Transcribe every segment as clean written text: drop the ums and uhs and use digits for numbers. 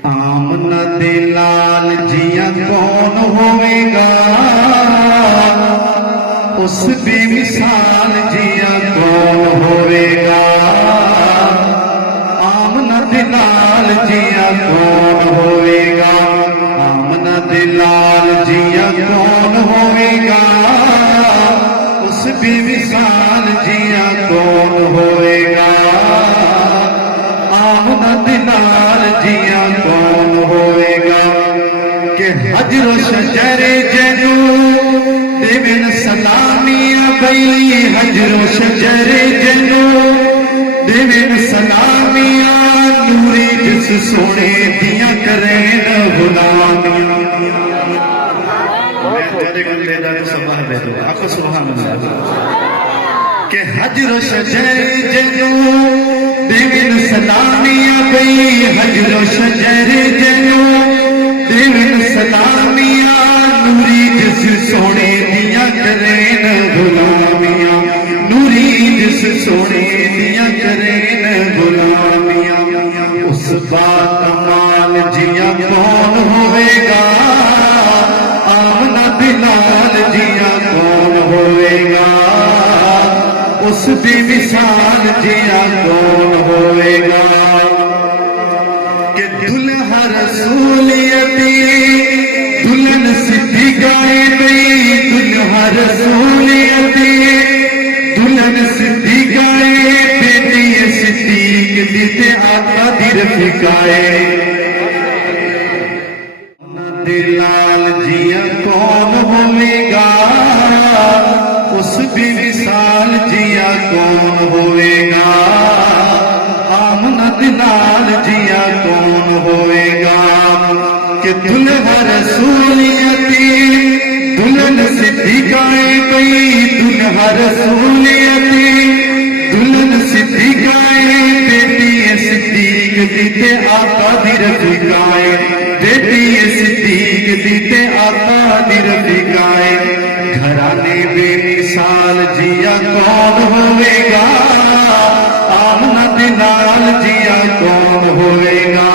आमना दे लाल जिया कौन होवेगा, उस बेमिसाल जिया कौन होवेगा। आमना दे लाल जिया कौन होवेगा, आमना दे लाल जिया कौन होवेगा, उस बेमिसाल जिया कौन होवेगा। आमना दे लाल जिया कौन होवेगा, कि हजरो शजरे जैनू देवन सलामिया बई, हजरो शजरे जैनू देवन सलामिया, नूरी जिस सोने दिया करें गुलामिया। आपको सुभान अल्लाह। कि हजरो शजरे जैनू देवन सलामिया बई, हजरो शजरे जैनू देवन सलामिया, नूरी जिस सोने दिया करें गुलामिया, नूरी जिस सोने दिया करें गुलामिया। उस बात माल जिया कौन होवेगा, आमना दे लाल जिया कौन होवेगा, उस बेमिसाल जिया कौन होवेगा। कि दुल्हा रसूलियती दुल्हन सिद्दीक़ाए बई, दुल्हा रसूलियती दुल्हन सिद्दीक़ाए, बेटी सिद्दीक दीते आका दी रफ़ीक़ाए। दे लाल जिया कौन होवेगा, उस बेमिसाल जिया कौन होवेगा। आमना दे लाल जिया कौन होवेगा, कि दुल्हा रसूलियती दुल्हन सिद्दीक़ाए बई, दुल्हा रसूलियती दुल्हन सिद्दीक़ाए, बेटी सिद्दीक दीते आका दी रफ़ीक़ाए, बेटी सिद्दीक दीते आका दी रफ़ीक़ाए। घराने बेमिसाल जिया कौन होवेगा, आमना दे लाल जिया कौन होवेगा,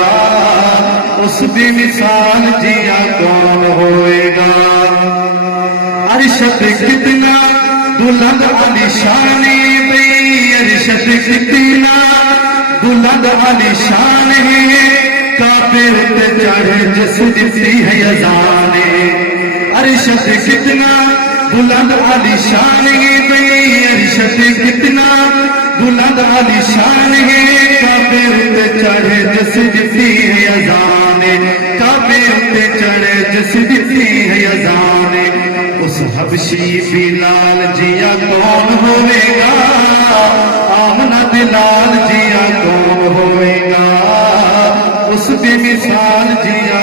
उस बेमिसाल जिया कौन होवेगा। अरशद कितना बुलंद आलिशान बई, अरशद कितना बुलंद आलिशान है, काबिर पे चढ़े जिस दिखती है अज़ान। अरशद कितना बुलंद आलिशान है बई, अरशद कितना बुलंद आलिशान है, काबिर पे चढ़े जिस दिखती है अज़ान, काबिर पे चढ़े जिस दिखती है अज़ान। उस हबशी बिलाल जिया कौन होवेगा, आमना दे लाल जिया कौन होवेगा, उस बेमिसाल जिया